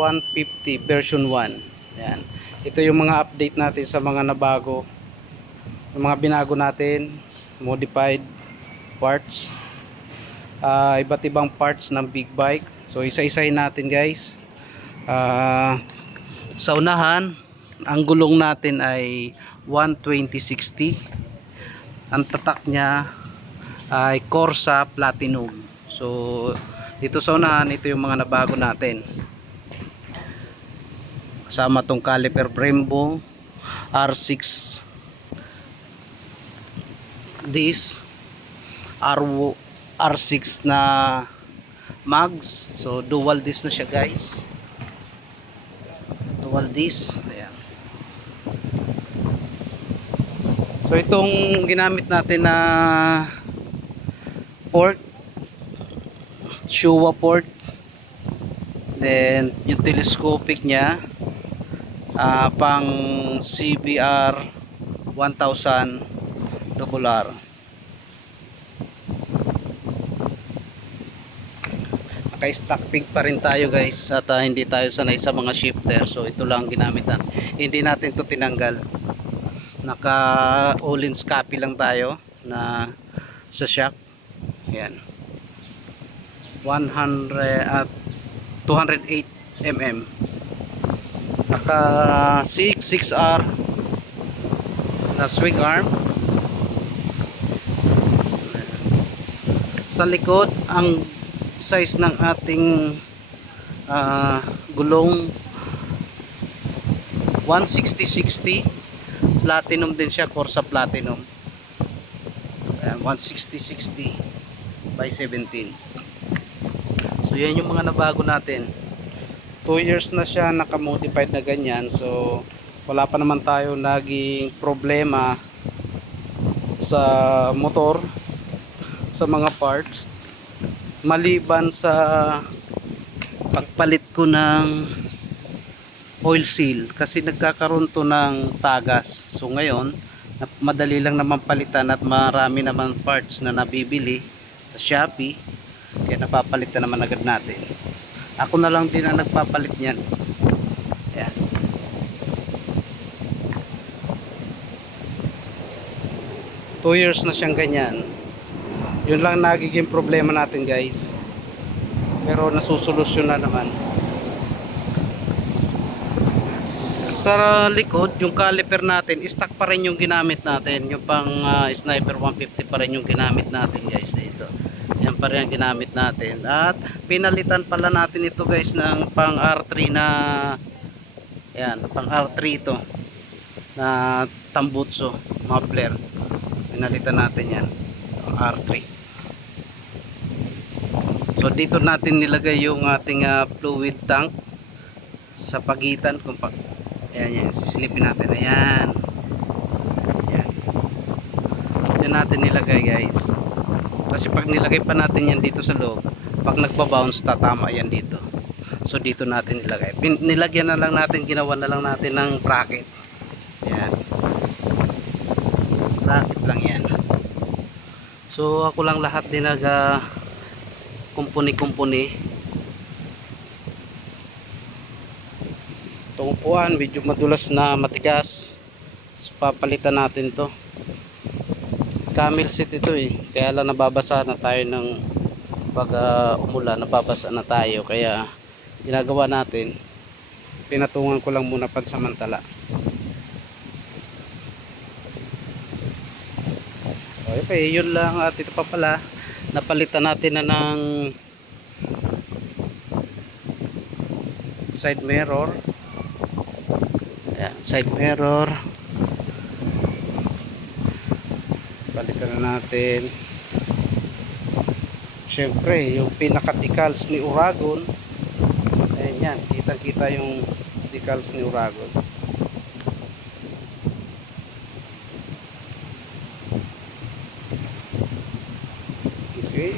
150 version 1. Yan. Ito yung mga update natin sa mga nabago. Yung mga binago natin, modified parts. Iba't ibang parts ng big bike. So isa-isahin natin guys. Sa unahan, ang gulong natin ay 120/60. Ang tatak niya ay Corsa Platinum. So dito sa unahan, ito yung mga nabago natin. Kasama tong caliper Brembo R6 disc, R6 na mags. So dual disc na siya guys, dual disc. Ayan. So itong ginamit natin na port, Showa port, then yung telescopic nya pang CBR 1000 RR. Naka-stock pig pa rin tayo guys, at hindi tayo sanay sa mga shifter. So ito lang ginamit natin. Hindi natin to tinanggal. Naka all-in scappy lang tayo na sa shock. Ayan. 208 mm. Naka 6R na swing arm. Sa likod, ang size ng ating gulong 160/60. Platinum din siya, Corsa Platinum. Ayan, 160/60 by 17. So yan yung mga nabago natin. 2 years na siya naka-modified na ganyan. So wala pa naman tayo naging problema sa motor, sa mga parts, maliban sa pagpalit ko ng oil seal kasi nagkakaroon to ng tagas. So ngayon madali lang naman palitan at marami naman parts na nabibili sa Shopee, kaya napapalit na naman agad natin. Ako na lang din ang nagpapalit niyan. Ayan. Two years na siyang ganyan. Yun lang nagiging problema natin guys, pero nasusolusyon na naman. Sa likod, yung caliper natin, stock pa rin yung ginamit natin. Yung pang Sniper 150 pa rin yung ginamit natin guys dito. Yan pa rin ang ginamit natin. At pinalitan pala natin ito guys ng pang R3 na, yan, pang R3 ito na Tambutso muffler. Pinalitan natin yan, R3. So dito natin nilagay yung ating fluid tank sa pagitan kung pa. Ayan, yan, sisilipin natin. Ayan. Ayan. Dito natin nilagay guys. Kasi pag nilagay pa natin yan dito sa loob, pag nagbabounce tatama yan dito. So dito natin nilagay. Nilagyan na lang natin, ginawa na lang natin ng bracket. Ayan. Bracket lang yan. So ako lang lahat din kumpuni-kumpuni. Itong upuan medyo madulas na matigas. So papalitan natin to. Camel seat ito kaya lang nababasa na tayo ng pag umulan, nababasa na tayo, kaya ginagawa natin, pinatungan ko lang muna pansamantala. Okay, yun lang. At ito pa pala, napalitan natin na ng side mirror. Ayan, side mirror palitan na natin. Syempre yung pinaka decals ni Uragon, ayan yan, kita kita yung decals ni Uragon. Okay.